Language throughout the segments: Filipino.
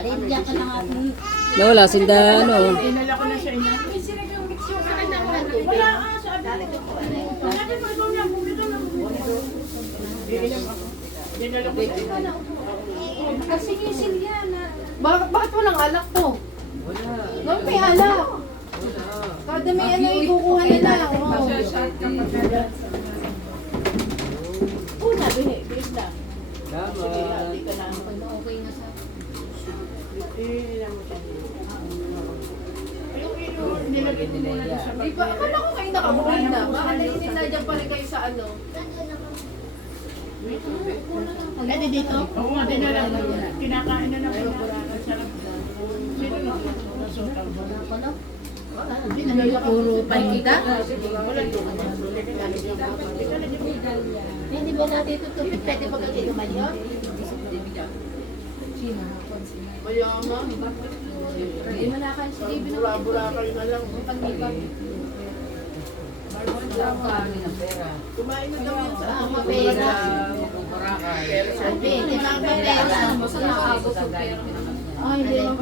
Diyan ka na nga. Lola, sinda ano. Dinala ko na siya ina. Wala ah, sabi ko. Natin mo ito na, bumito na. Dinala ko siya. Kasi yung silya na. Bakit walang alak to? Wala. Bakit may alak? Kada may ano, ikukuha nila. Una, bilis lang. Salamat. Hindi ka na. Okay na sa. Nilagay ko muna doon sa Di ba? Akala ko kayo nakabuhay na. Baka nagsisinadyan pa rin kayo sa ano. Pwede dito? Oo nga, dinala ko. Kinakain na ng kinakain. Sarap. Sino na? Nasutang. Puro panikita? Hindi ba natin tutupit? Pwede ba kasi lumayo? Mayaman. Hindi mo nakain si David. Bula-bula kayo na lang. Pag-ipag. Kumain na daw yun sa Mga pera. Boracay. Sabi, hindi ba ang pera? Saan nakaabot yung pera? Ay, hindi mo.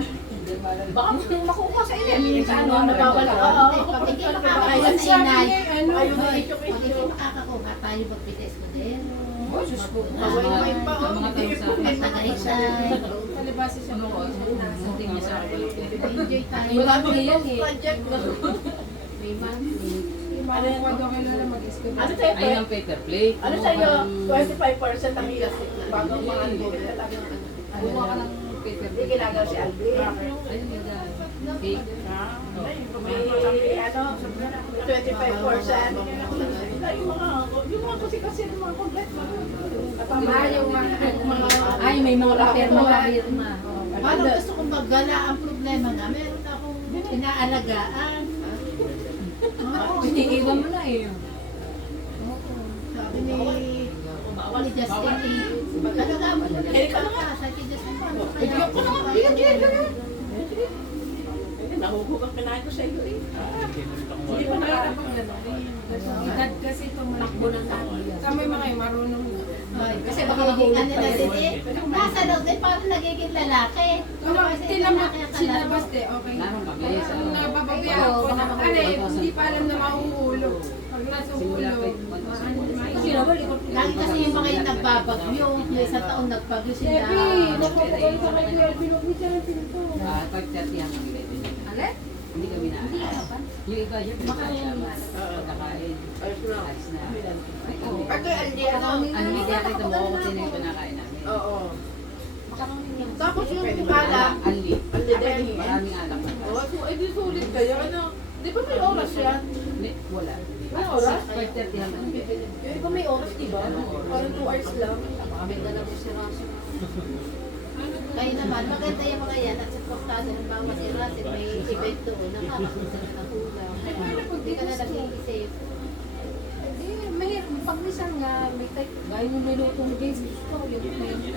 Baka makuha sa inyo. Sa ano, nabawala. Hindi, pag hindi makakakuha sa inay. Ayaw na Hoy, ito. pag hindi makakakuha tayo magpites ko din. Oh, Diyos ko. Maway pa. Magtagaitay. Palibasi sa mga. Enjoy tayo. Wala mo yan eh. Project. May monthly. Ano sa'yo? Ayun ang paper plate. Ano sa'yo? 25% ang ilas. Bagong mga Kumuha ka ng paper Hindi plate. ginagawa si Alvin. Ayun yung cake. May ano, 25%. Yung mga kasi ng mga komplet. Ay, may mga kapirma Wala. kapirma. Paano gusto kong maggala ang problema na meron akong inaalagaan. Iniiwan mo na eh. Sabi ni Justin, alagaan mo na lang ka. Sabi ni Justin, paano kaya? Bigyan ko naman. Bigyan. Nahuhugang kinain ko sa iyo eh. Hindi pa nakakapang gano'n. Edad kasi tumalakbo na kami mga marunong na. Ay, kasi baka maging ano na din eh. Nasa loob din, parang nagiging lalaki. Tinamot sila baste, okay. Naroon kami sa... Napapabayaan ko na, hindi pa alam na mahuhulog. Pag nasa Simula hulog, Lagi kasi yung mga yung nagbabagyo, yung isang taon nagbagyo sila. Debbie, napapagay sa kayo, kaya pinagmi siya ng pinto. 5:30 ang kami ready. Alet? Hindi kami na. Yung iba yun, pagkakain. Ayos na. Alis na. Ay kami. At kay Aldi, ano? Ano hindi natin ito mo kung sino yung pinakain namin. Oo. Tapos yung alak. Anli. Aldi din. Maraming alak na. Oh, so, di sulit kayo. Ano? Di ba may oras yan? Hindi, wala. May oras? 5:30 hanggang gabi. Yung iba may oras, di ba? Parang 2 hours lang. Kami dala mo si Raso. Kayo naman, maganda yung mga yan at supportado ng bawat si Raso. May event doon, nakakasunod na nakulang. Hindi ka na nag-iisip. Mahirap, pag minsan nga, may type, gaya yung nilutong games, yung